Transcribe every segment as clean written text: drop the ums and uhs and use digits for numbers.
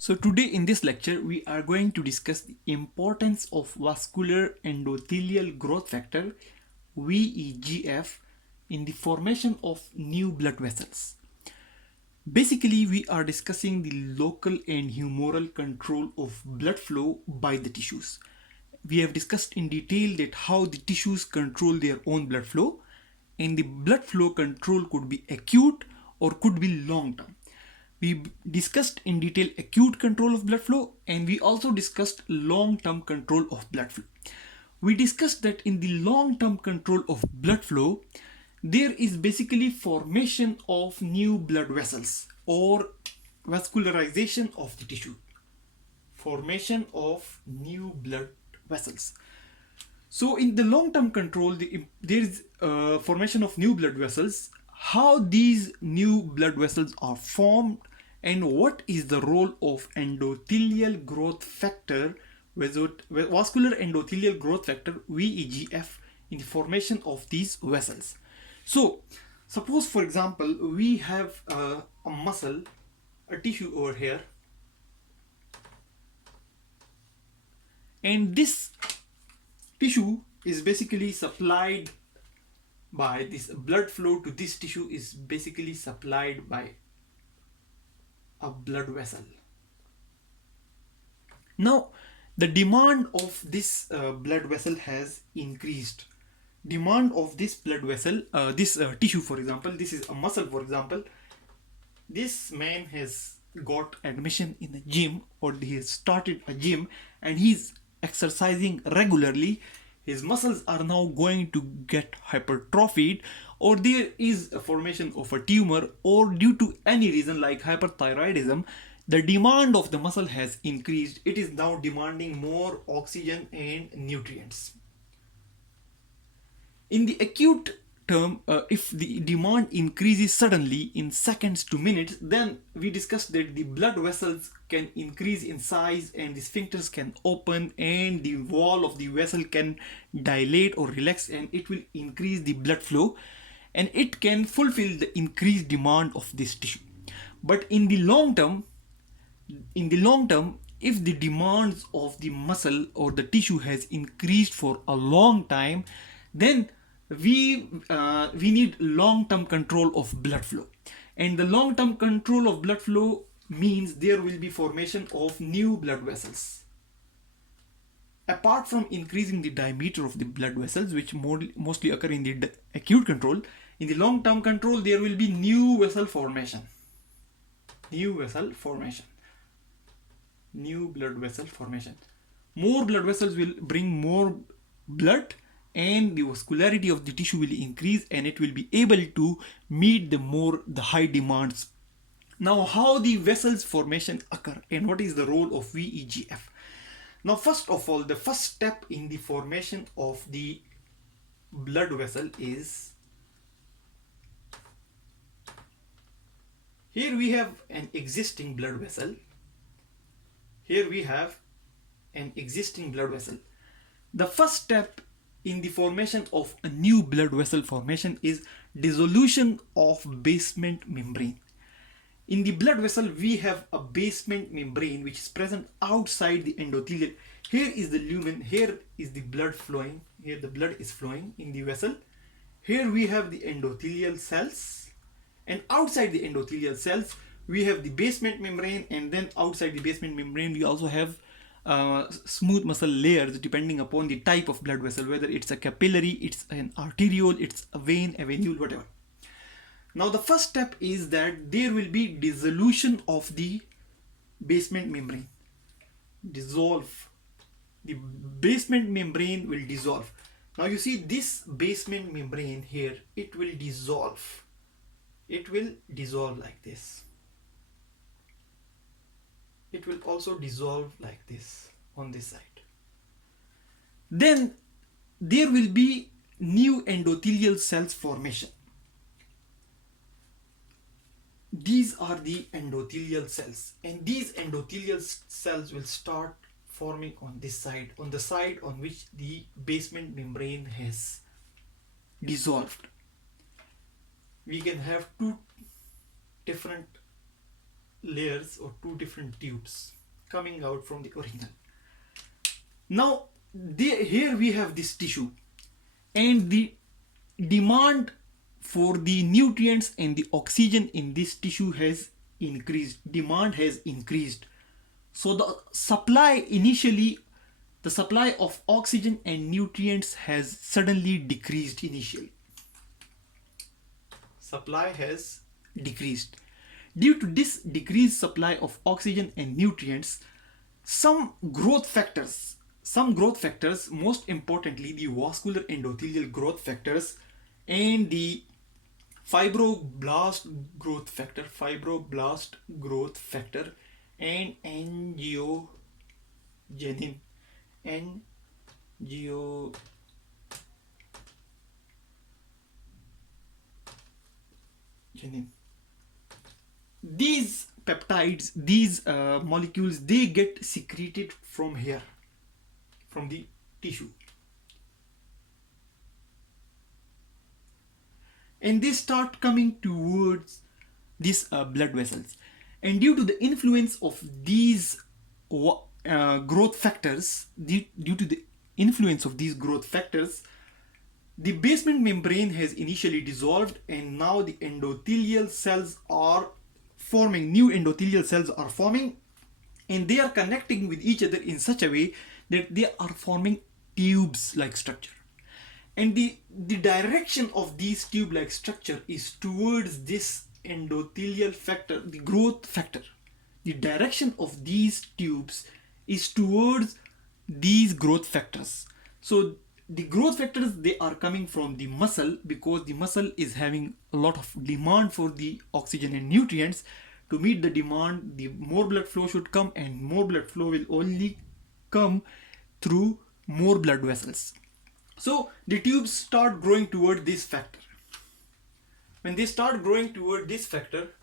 So today in this lecture we are going to discuss the importance of vascular endothelial growth factor VEGF in the formation of new blood vessels. Basically we are discussing the local and humoral control of blood flow by the tissues. We have discussed in detail that how the tissues control their own blood flow, and the blood flow control could be acute or could be long term. We discussed in detail acute control of blood flow, and we also discussed long term control of blood flow. We discussed that in the long term control of blood flow, there is basically formation of new blood vessels or vascularization of the tissue. Formation of new blood vessels. So in the long-term control, there is formation of new blood vessels. How these new blood vessels are formed, and what is the role of endothelial growth factor, vascular endothelial growth factor (VEGF) in the formation of these vessels. So, suppose for example we have a muscle, a tissue over here, and this tissue is basically supplied by this blood flow to this tissue is basically supplied by a blood vessel. Now the demand of this blood vessel has increased. Demand of this blood vessel, this tissue, for example, this is a muscle, for example. This man has got admission in a gym, or he has started a gym, and he's exercising regularly. His muscles are now going to get hypertrophied, or there is a formation of a tumor, or due to any reason like hyperthyroidism, the demand of the muscle has increased. It is now demanding more oxygen and nutrients. In the acute term, if the demand increases suddenly in seconds to minutes, then we discussed that the blood vessels can increase in size and the sphincters can open and the wall of the vessel can dilate or relax, and it will increase the blood flow and it can fulfill the increased demand of this tissue. But in the long term, if the demands of the muscle or the tissue has increased for a long time, then we need long term control of blood flow, and the long term control of blood flow means there will be formation of new blood vessels. Apart from increasing the diameter of the blood vessels, which mostly occur in the acute control, in the long term control there will be new vessel formation. New blood vessel formation. More blood vessels will bring more blood, and the vascularity of the tissue will increase, and it will be able to meet the high demands. Now, how the vessels formation occur and what is the role of VEGF? Now, first of all, the first step in the formation of the blood vessel is, here we have an existing blood vessel. The first step in the formation of a new blood vessel formation is dissolution of basement membrane. In the blood vessel, we have a basement membrane which is present outside the endothelial. Here is the lumen, here is the blood flowing, here the blood is flowing in the vessel. Here we have the endothelial cells, and outside the endothelial cells we have the basement membrane, and then outside the basement membrane we also have smooth muscle layers depending upon the type of blood vessel, whether it's a capillary, it's an arteriole, it's a vein, a venule, whatever. Now the first step is that there will be dissolution of the basement membrane. The basement membrane will dissolve. Now you see this basement membrane here, it will dissolve. It will dissolve like this. It will also dissolve like this on this side. Then there will be new endothelial cells formation. These are the endothelial cells, and these endothelial cells will start forming on this side, on the side on which the basement membrane has dissolved. We can have two different layers or two different tubes coming out from the original. Now here we have this tissue, and the demand for the nutrients and the oxygen in this tissue has increased. Demand has increased. So the supply of oxygen and nutrients has suddenly decreased initially. Supply has decreased. Due to this decreased supply of oxygen and nutrients, some growth factors, most importantly the vascular endothelial growth factors and the fibroblast growth factor and angiogenin, these peptides, these molecules, they get secreted from here, from the tissue, and they start coming towards these blood vessels. And due to the influence of these growth factors, the basement membrane has initially dissolved, and now the endothelial cells are forming, new endothelial cells are forming, and they are connecting with each other in such a way that they are forming tubes like structure. And the direction of these tube like structure is towards this endothelial factor, the growth factor. The direction of these tubes is towards these growth factors. So the growth factors, they are coming from the muscle, because the muscle is having a lot of demand for the oxygen and nutrients. To meet the demand, the more blood flow should come, and more blood flow will only come through more blood vessels. So the tubes start growing toward this factor. When they start growing toward this factor,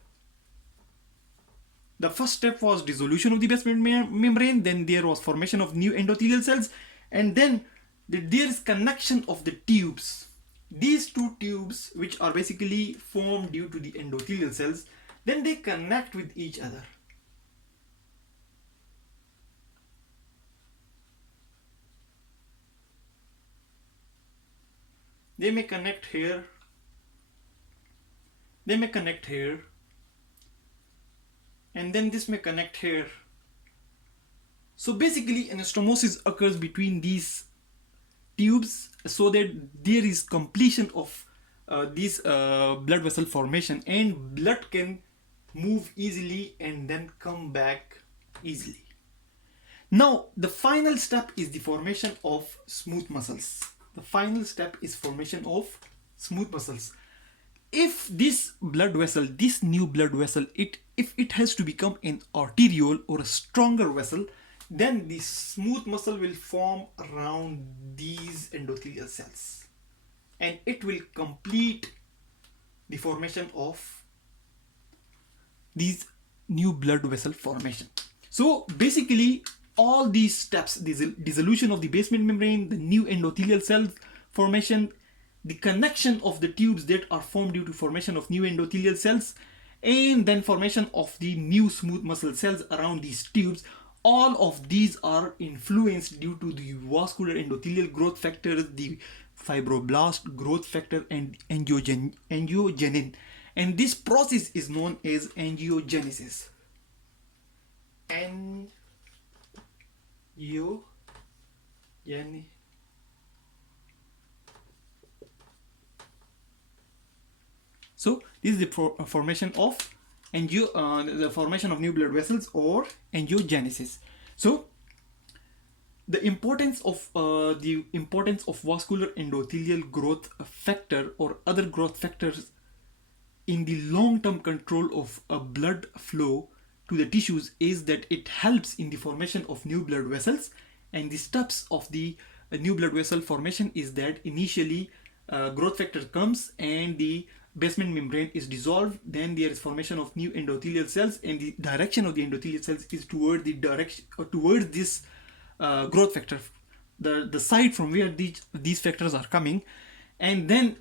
the first step was dissolution of the basement membrane, then there was formation of new endothelial cells, and then there is connection of the tubes. These two tubes, which are basically formed due to the endothelial cells, then they connect with each other. They may connect here, and then this may connect here. So basically anastomosis occurs between these tubes, so that there is completion of this blood vessel formation, and blood can move easily and then come back easily. Now the final step is the formation of smooth muscles. If this new blood vessel, if it has to become an arteriole or a stronger vessel, then the smooth muscle will form around these endothelial cells, and it will complete the formation of these new blood vessel formation. So basically all these steps, the dissolution of the basement membrane, the new endothelial cell formation, the connection of the tubes that are formed due to formation of new endothelial cells, and then formation of the new smooth muscle cells around these tubes, all of these are influenced due to the vascular endothelial growth factors, the fibroblast growth factor, and angiogenin. And this process is known as angiogenesis. So this is the formation of the formation of new blood vessels, or angiogenesis. So the importance of vascular endothelial growth factor or other growth factors in the long-term control of blood flow to the tissues is that it helps in the formation of new blood vessels. And the steps of the new blood vessel formation is that initially growth factor comes and the basement membrane is dissolved, then there is formation of new endothelial cells, and the direction of the endothelial cells is toward this growth factor, the side from where these factors are coming. And then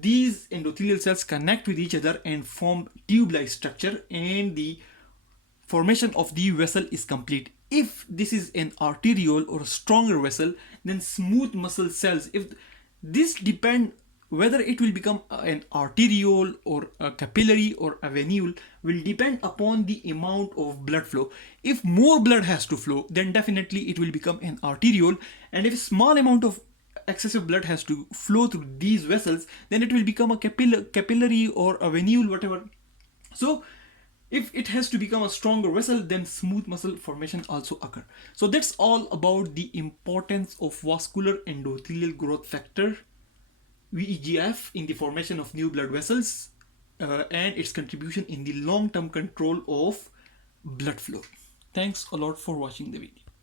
these endothelial cells connect with each other and form tube-like structure, and the formation of the vessel is complete. If this is an arteriole or a stronger vessel, then smooth muscle cells, if this depend whether it will become an arteriole or a capillary or a venule, will depend upon the amount of blood flow. If more blood has to flow, then definitely it will become an arteriole, and if a small amount of excessive blood has to flow through these vessels, then it will become a capillary or a venule, whatever. So if it has to become a stronger vessel, then smooth muscle formation also occur. So that's all about the importance of vascular endothelial growth factor, VEGF, in the formation of new blood vessels, and its contribution in the long-term control of blood flow. Thanks a lot for watching the video.